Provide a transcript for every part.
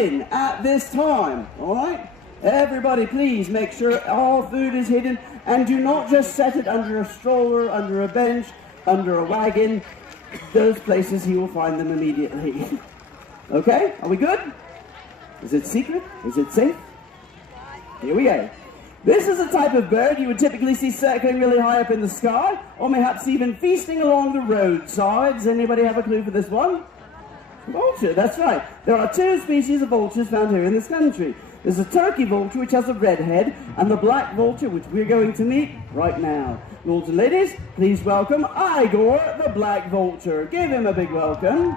at this time, all right? Everybody, please make sure all food is hidden, and do not just set it under a stroller, under a bench, under a wagon. Those places he will find them immediately. Okay, are we good? Is it secret? Is it safe? Here we go. This is a type of bird you would typically see circling really high up in the sky, or perhaps even feasting along the roadsides. Anybody have a clue for this one? Vulture, that's right. There are two species of vultures found here in this country. There's a turkey vulture, which has a red head, and the black vulture, which we're going to meet right now. Lords and ladies, please welcome Igor the black vulture. Give him a big welcome.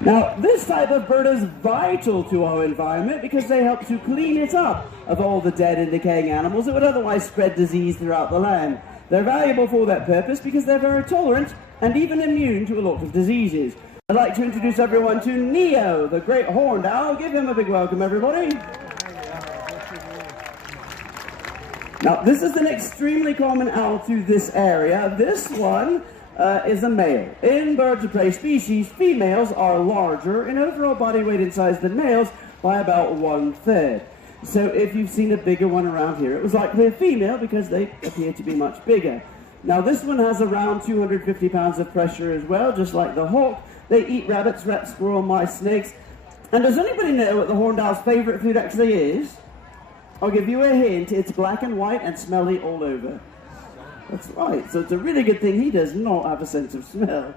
Now, this type of bird is vital to our environment because they help to clean it up of all the dead and decaying animals that would otherwise spread disease throughout the land. They're valuable for that purpose because they're very tolerant and even immune to a lot of diseases. I'd like to introduce everyone to Neo, the great horned owl. Give him a big welcome, everybody. Now, this is an extremely common owl to this area. This one is a male. In birds of prey species, females are larger in overall body weight and size than males by about 1/3. So if you've seen a bigger one around here, it was likely a female because they appear to be much bigger. Now this one has around 250 pounds of pressure as well, just like the hawk. They eat rabbits, rats, squirrel, mice, snakes. And does anybody know what the horned owl's favorite food actually is? I'll give you a hint. It's black and white and smelly all over. That's right. So it's a really good thing he does not have a sense of smell.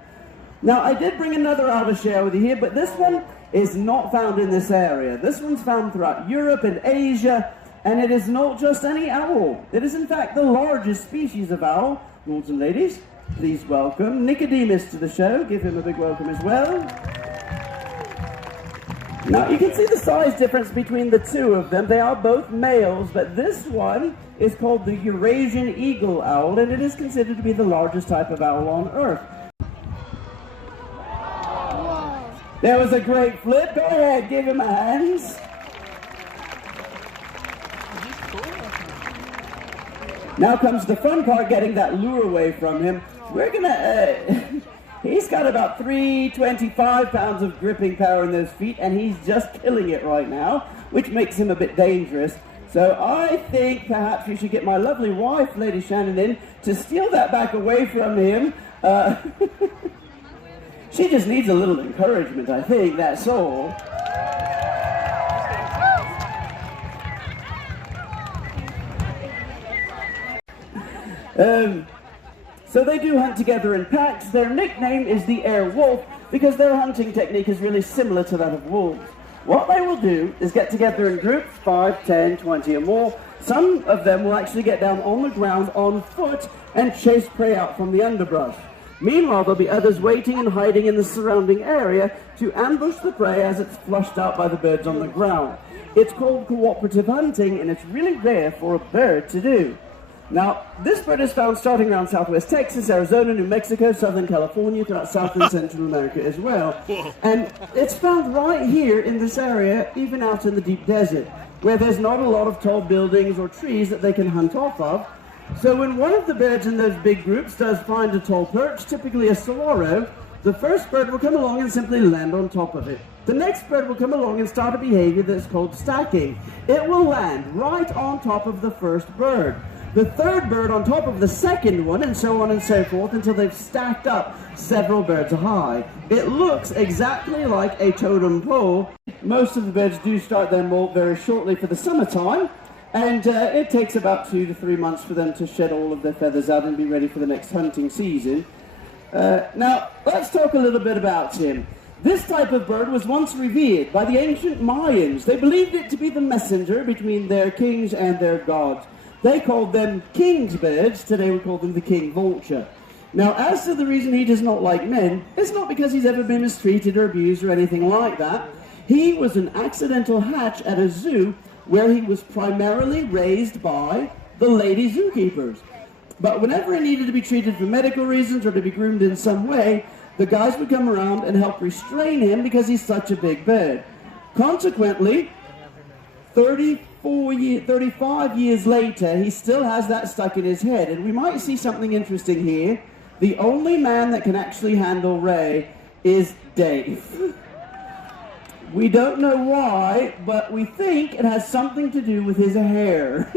Now I did bring another owl to share with you here, but this one is not found in this area. This one's found throughout Europe and Asia, and it is not just any owl. It is in fact the largest species of owl. Lords and ladies, please welcome Nicodemus to the show. Give him a big welcome as well. Now you can see the size difference between the two of them. They are both males, but this one is called the Eurasian eagle owl, and it is considered to be the largest type of owl on Earth. That was a great flip. Go ahead, give him a hand. Now comes the fun part, getting that lure away from him. We're gonna, he's got about 325 pounds of gripping power in those feet, and he's just killing it right now, which makes him a bit dangerous. So I think perhaps you should get my lovely wife, Lady Shannon, in to steal that back away from him. She just needs a little encouragement, I think, that's all. So they do hunt together in packs. Their nickname is the air wolf because their hunting technique is really similar to that of wolves. What they will do is get together in groups, 5, 10, 20 or more. Some of them will actually get down on the ground on foot and chase prey out from the underbrush. Meanwhile, there'll be others waiting and hiding in the surrounding area to ambush the prey as it's flushed out by the birds on the ground. It's called cooperative hunting, and it's really rare for a bird to do. Now, this bird is found starting around southwest Texas, Arizona, New Mexico, southern California, throughout South and Central America as well. And it's found right here in this area, even out in the deep desert, where there's not a lot of tall buildings or trees that they can hunt off of. So when one of the birds in those big groups does find a tall perch, typically a saguaro, the first bird will come along and simply land on top of it. The next bird will come along and start a behavior that's called stacking. It will land right on top of the first bird. The third bird on top of the second one, and so on and so forth until they've stacked up several birds high. It looks exactly like a totem pole. Most of the birds do start their molt very shortly for the summertime, and it takes about 2 to 3 months for them to shed all of their feathers out and be ready for the next hunting season. Now, let's talk a little bit about him. This type of bird was once revered by the ancient Mayans. They believed it to be the messenger between their kings and their gods. They called them king's birds. Today we call them the king vulture. Now, as to the reason he does not like men, it's not because he's ever been mistreated or abused or anything like that. He was an accidental hatch at a zoo where he was primarily raised by the lady zookeepers. But whenever he needed to be treated for medical reasons or to be groomed in some way, the guys would come around and help restrain him because he's such a big bird. Consequently, 35 years later, he still has that stuck in his head. And we might see something interesting here. The only man that can actually handle Ray is Dave. We don't know why, but we think it has something to do with his hair.